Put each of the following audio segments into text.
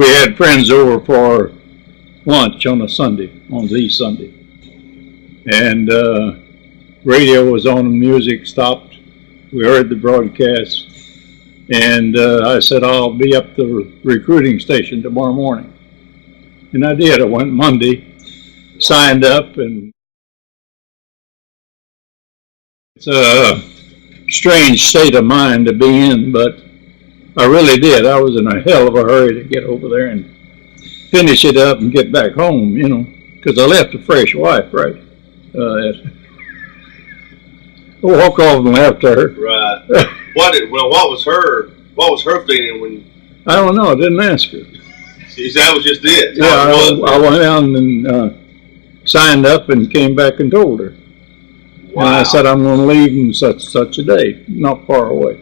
we had friends over for lunch on a Sunday, on the Sunday. And radio was on, music stopped. We heard the broadcast. And I said, I'll be up the recruiting station tomorrow morning. And I did. I went Monday, signed up, and it's a strange state of mind to be in, but I really did. I was in a hell of a hurry to get over there and finish it up and get back home, you know, because I left a fresh wife, right? I walk off and left her. Right. What was her feeling when? I don't know. I didn't ask her. See, that was just it. Yeah, I went down and signed up and came back and told her. Wow. And I said, I'm going to leave in such a day, not far away.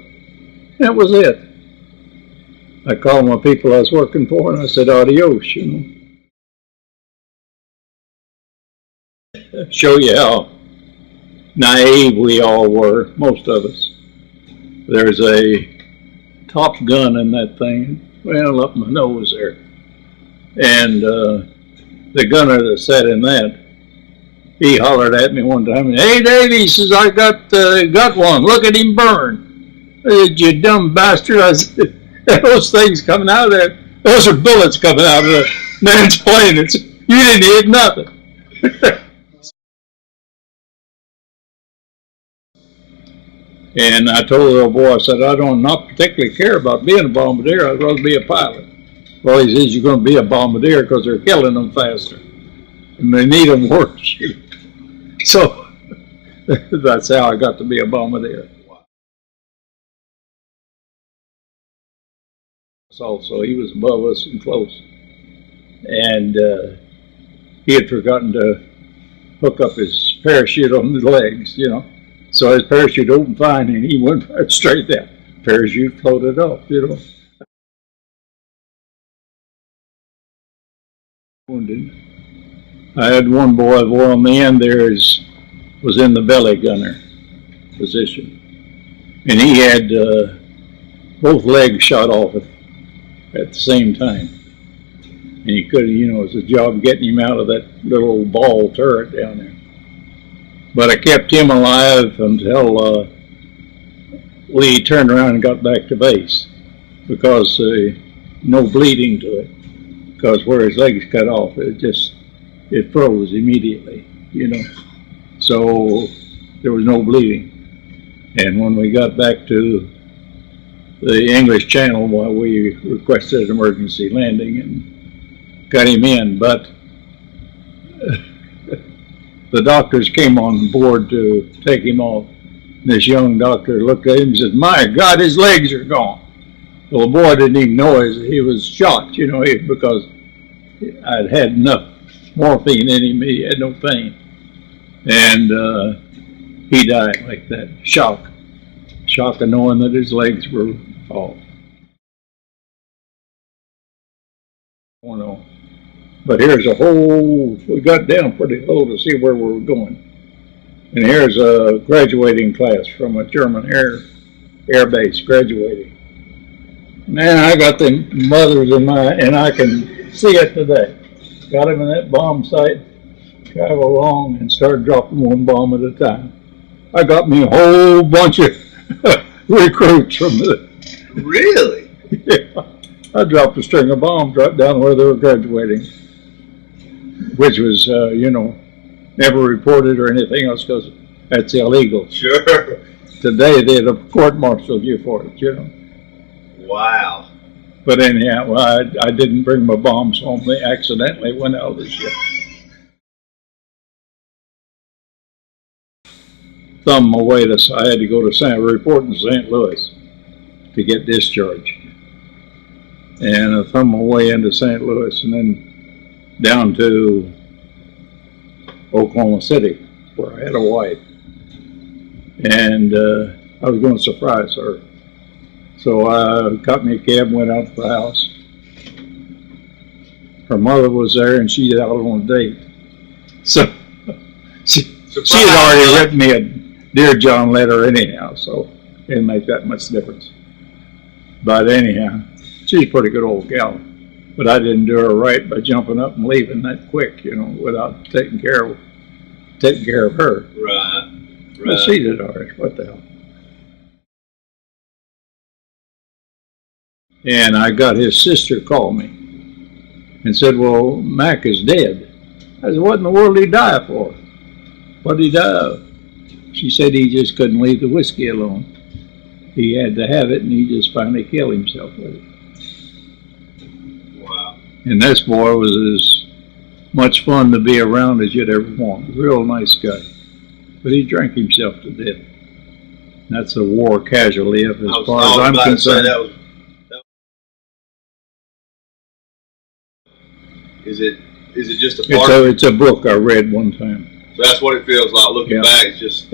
That was it. I called my people I was working for and I said, adios, you know. Show you how naive we all were, most of us. There's a Top Gun in that thing, well, up my nose there. And the gunner that sat in that, he hollered at me one time, hey, Dave, he says, I got one. Look at him burn. You dumb bastard. I said, those things coming out of there, those are bullets coming out of the man's plane. You didn't hit nothing. And I told the little boy, I said, I don't not particularly care about being a bombardier. I'd rather be a pilot. Well, he says, you're going to be a bombardier because they're killing them faster. And they need them worse. So that's how I got to be a bombardier. Also, he was above us and close. And he had forgotten to hook up his parachute on the legs, you know. So his parachute opened fine and he went right straight down. Parachute floated off, you know. Wounded. I had one boy, on the end there was in the belly gunner position. And he had both legs shot off at the same time. And he could, you know, it was a job getting him out of that little ball turret down there. But I kept him alive until we turned around and got back to base because no bleeding to it. Because where his legs cut off, it froze immediately, you know. So there was no bleeding. And when we got back to the English Channel, we requested an emergency landing and got him in. But the doctors came on board to take him off. This young doctor looked at him and said, my God, his legs are gone. Well, the boy didn't even know he was shot, you know, because I'd had enough morphine in him, he had no pain. And he died like that, shock of knowing that his legs were off. Oh no. But here's we got down pretty low to see where we were going. And here's a graduating class from a German air base graduating. Man, I got the mothers and I can see it today. Got him in that bomb site, travel along and started dropping one bomb at a time. I got me a whole bunch of recruits from the... Really? Yeah. I dropped a string of bombs right down where they were graduating, which was, you know, never reported or anything else because that's illegal. Sure. Today they'd have court-martialed you for it, you know. Wow. But anyhow, well, I didn't bring my bombs home. They accidentally went out of the ship. Thumb away I had to go to report in St. Louis to get discharged. And I thumb my way into St. Louis and then down to Oklahoma City, where I had a wife. And I was going to surprise her. So I got me a cab, went out to the house. Her mother was there and she was out on a date. So she had already written me a Dear John letter anyhow, so it didn't make that much difference. But anyhow, she's a pretty good old gal. But I didn't do her right by jumping up and leaving that quick, you know, without taking care of her. Right. But she did all right. What the hell? And I got his sister call me and said, well, Mac is dead. I said, what in the world did he die for? What did he die of? She said he just couldn't leave the whiskey alone. He had to have it, and he just finally killed himself with it. Wow. And this boy was as much fun to be around as you'd ever want. Real nice guy. But he drank himself to death. That's a war casualty as far as I'm concerned. Is it just a part? It's a book I read one time. So that's what it feels like looking back. It's just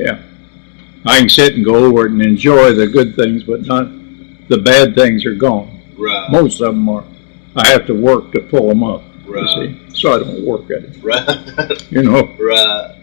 I can sit and go over it and enjoy the good things, but not the bad things are gone. Right. Most of them are. I have to work to pull them up. Right. You see? So I don't work at it. Right. You know. Right.